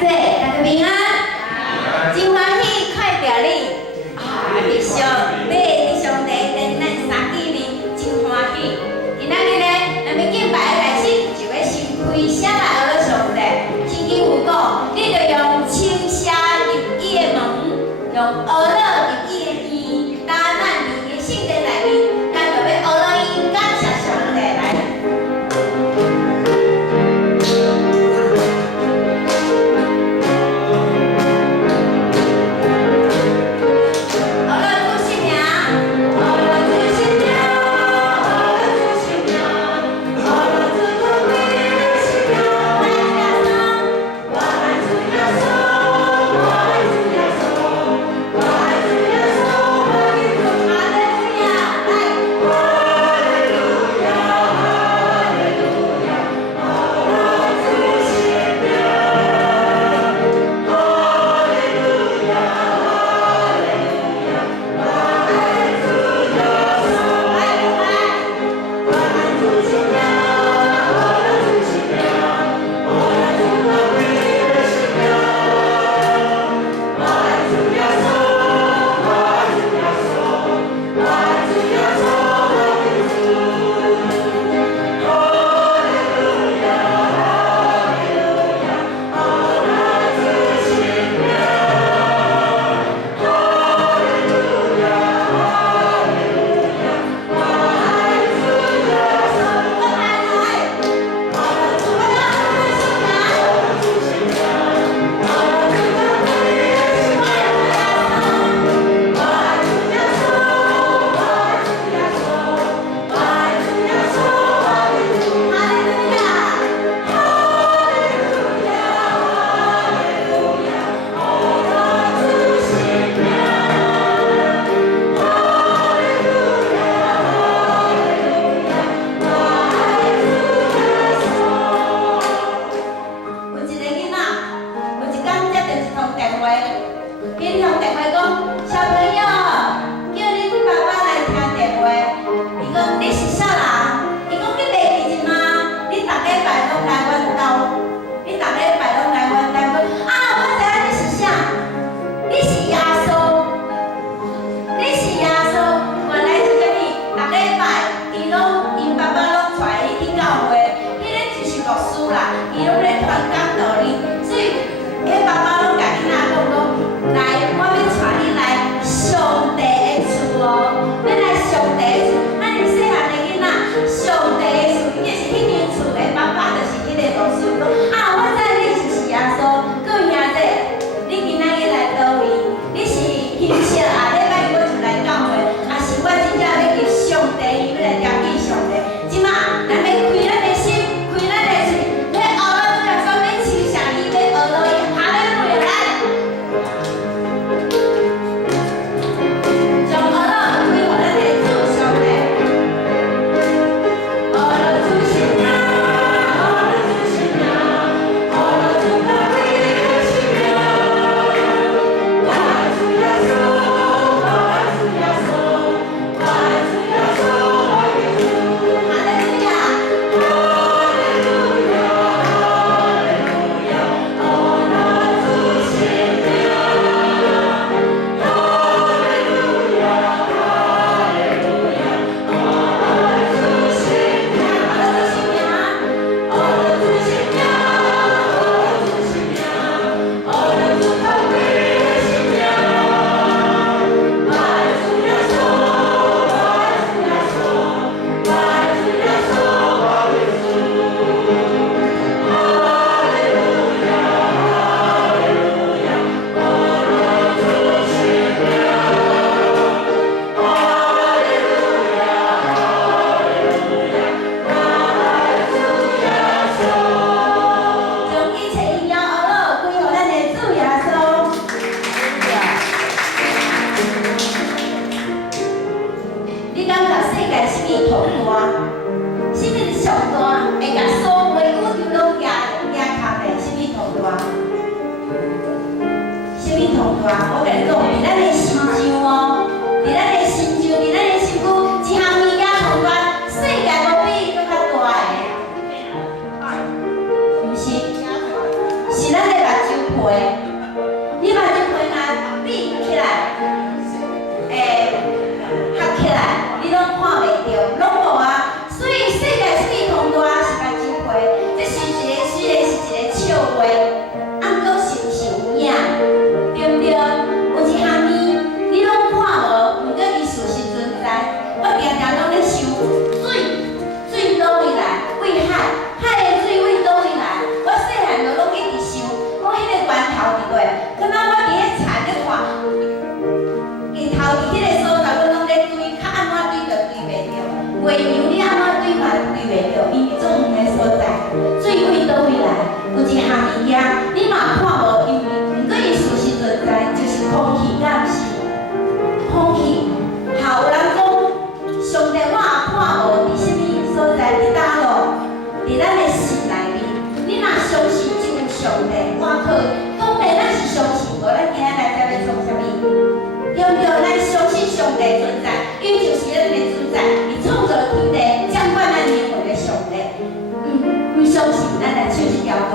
姐，大家平安，真欢喜看到你日常你上帝跟咱3几年真欢喜。今仔日呢，咱要敬拜的开始，就要先开声来学上帝。圣经有讲，你着用青蛇入伊的门，用蚵仔入伊的耳，搭咱伊的圣殿内面，咱就要学到伊感谢上帝来。 是咱的目睭你把这皮若闭起来，合起来，你拢看袂到，拢无啊。所以世界水风大是目睭皮，这是一个虽然是一个笑话，按过是毋是有影？对不对？有一项物你拢看无，毋过伊事实存在。我常常拢咧想，水倒位来？为海，海的水位倒位来？我细汉就拢一直想，我迄个源头伫落，敢若我伫咧田咧看，源头伫迄个所在，我拢咧对，较安怎对就对袂着。袂样你安怎对嘛对袂着，因为种远的所在，水位倒位来？有一项物件你嘛看无，因为毋过伊事实存在，就是空气，敢毋是？空气，好，有人讲，上帝我也看无伫什么所在，伫倒落，伫咱的心内面。你若相信就有上帝，我可讲咧，咱是相信无，咱今仔来才要创啥物？对不对？咱相信上帝存在，伊就是咱的主宰，伊创造天地，掌管咱灵魂的上帝。唔相信，咱来唱一条歌。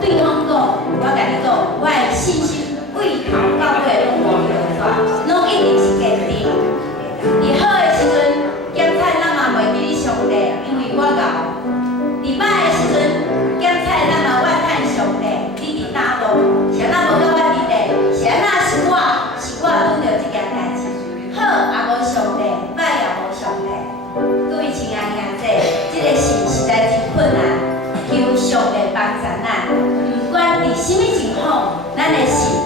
对方讲，我甲你讲，我的信心为头到尾拢无摇煞，拢一定是坚定。伫好的时阵，咸菜咱嘛袂比你上帝，因为我咬；伫歹的时阵，咸菜咱嘛怨叹上帝，你伫哪路？是安那无甲我伫咧？是安那是我拄着即件代志。好也无上帝，歹也无上帝。各位亲爱兄弟，即个事实在真困难，求上帝帮助咱。不管伫什么情况，咱的信